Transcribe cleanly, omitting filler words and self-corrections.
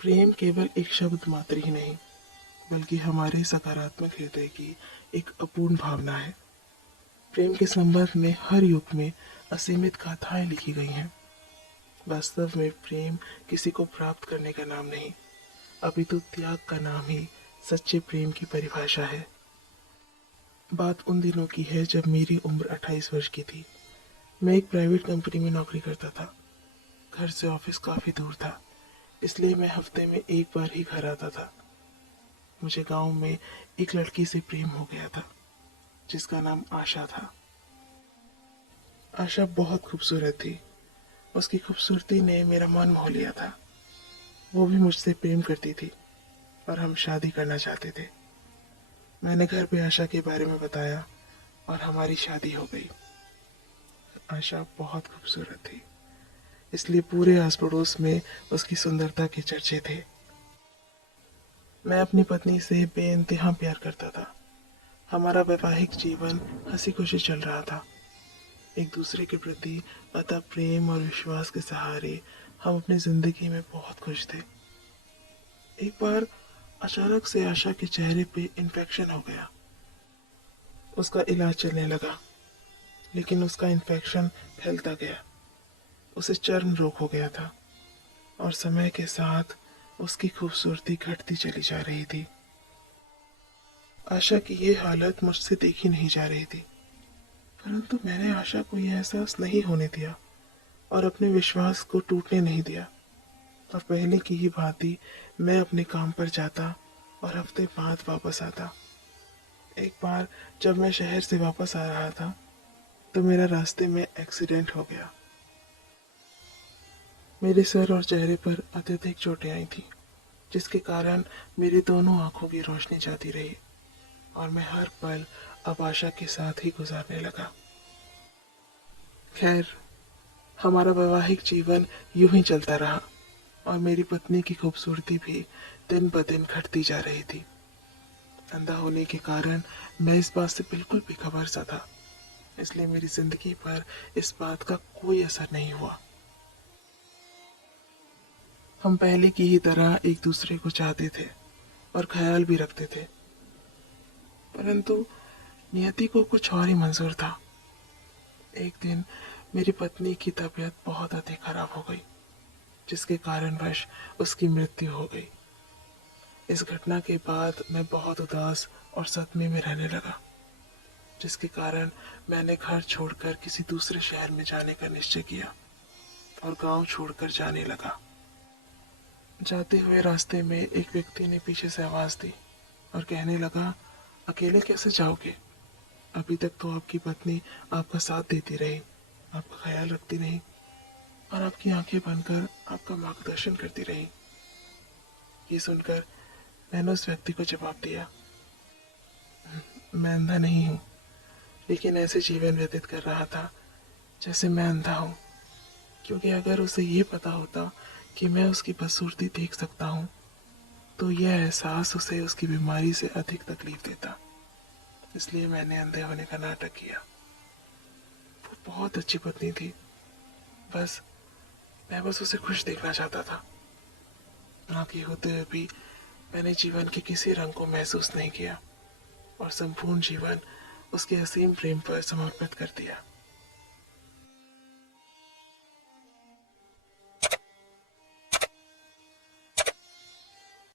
प्रेम केवल एक शब्द मात्र ही नहीं, बल्कि हमारे सकारात्मक हृदय की एक अपूर्ण भावना है। प्रेम के संबंध में हर युग में असीमित गाथाएं लिखी गई हैं। वास्तव में प्रेम किसी को प्राप्त करने का नाम नहीं, अपितु त्याग का नाम ही सच्चे प्रेम की परिभाषा है। बात उन दिनों की है जब मेरी उम्र 28 वर्ष की थी। मैं एक प्राइवेट कंपनी में नौकरी करता था। घर से ऑफिस काफी दूर था, इसलिए मैं हफ्ते में एक बार ही घर आता था। मुझे गांव में एक लड़की से प्रेम हो गया था, जिसका नाम आशा था। आशा बहुत खूबसूरत थी। उसकी खूबसूरती ने मेरा मन मोह लिया था। वो भी मुझसे प्रेम करती थी और हम शादी करना चाहते थे। मैंने घर पे आशा के बारे में बताया और हमारी शादी हो गई। आशा बहुत खूबसूरत थी, इसलिए पूरे आस पड़ोस में उसकी सुंदरता के चर्चे थे। मैं अपनी पत्नी से बेइंतहा प्यार करता था। हमारा वैवाहिक जीवन हंसी खुशी चल रहा था। एक दूसरे के प्रति अतः प्रेम और विश्वास के सहारे हम अपनी जिंदगी में बहुत खुश थे। एक बार अचानक से आशा के चेहरे पे इन्फेक्शन हो गया। उसका इलाज चलने लगा, लेकिन उसका इन्फेक्शन फैलता गया। उसे चर्म रोग हो गया था और समय के साथ उसकी खूबसूरती घटती चली जा रही थी। आशा की ये हालत मुझसे देखी नहीं जा रही थी, परंतु मैंने आशा को यह एहसास नहीं होने दिया और अपने विश्वास को टूटने नहीं दिया। और पहले की ही भांति मैं अपने काम पर जाता और हफ्ते बाद वापस आता। एक बार जब मैं शहर से वापस आ रहा था, तो मेरा रास्ते में एक्सीडेंट हो गया। मेरे सर और चेहरे पर अत्यधिक चोटें आई थी, जिसके कारण मेरी दोनों आंखों की रोशनी जाती रही और मैं हर पल अब आशा के साथ ही गुजारने लगा। खैर, हमारा वैवाहिक जीवन यूं ही चलता रहा और मेरी पत्नी की खूबसूरती भी दिन ब दिन घटती जा रही थी। अंधा होने के कारण मैं इस बात से बिल्कुल बेखबर सा था, इसलिए मेरी जिंदगी पर इस बात का कोई असर नहीं हुआ। हम पहले की ही तरह एक दूसरे को चाहते थे और ख्याल भी रखते थे, परंतु नियति को कुछ और ही मंजूर था। एक दिन मेरी पत्नी की तबीयत बहुत अधिक खराब हो गई, जिसके कारणवश उसकी मृत्यु हो गई। इस घटना के बाद मैं बहुत उदास और सदमे में रहने लगा, जिसके कारण मैंने घर छोड़कर किसी दूसरे शहर में जाने का निश्चय किया और गांव छोड़कर जाने लगा। जाते हुए रास्ते में एक व्यक्ति ने पीछे से आवाज दी और कहने लगा, अकेले कैसे जाओगे? अभी तक तो आपकी पत्नी आपका साथ देती रही, आपका ख्याल रखती रही और आपकी आंखें बनकर आपका मार्गदर्शन करती रही। ये सुनकर मैंने उस व्यक्ति को जवाब दिया, मैं अंधा नहीं हूँ, लेकिन ऐसे जीवन व्यतीत कर रहा था जैसे मैं अंधा हूँ। क्योंकि अगर उसे ये पता होता कि मैं उसकी बदसूरती देख सकता हूँ, तो यह एहसास उसे उसकी बीमारी से अधिक तकलीफ देता। इसलिए मैंने अंधे होने का नाटक किया। वो बहुत अच्छी पत्नी थी, बस मैं बस उसे खुश देखना चाहता था। आगे होते हुए भी मैंने जीवन के किसी रंग को महसूस नहीं किया और संपूर्ण जीवन उसके असीम प्रेम पर समर्पित कर दिया।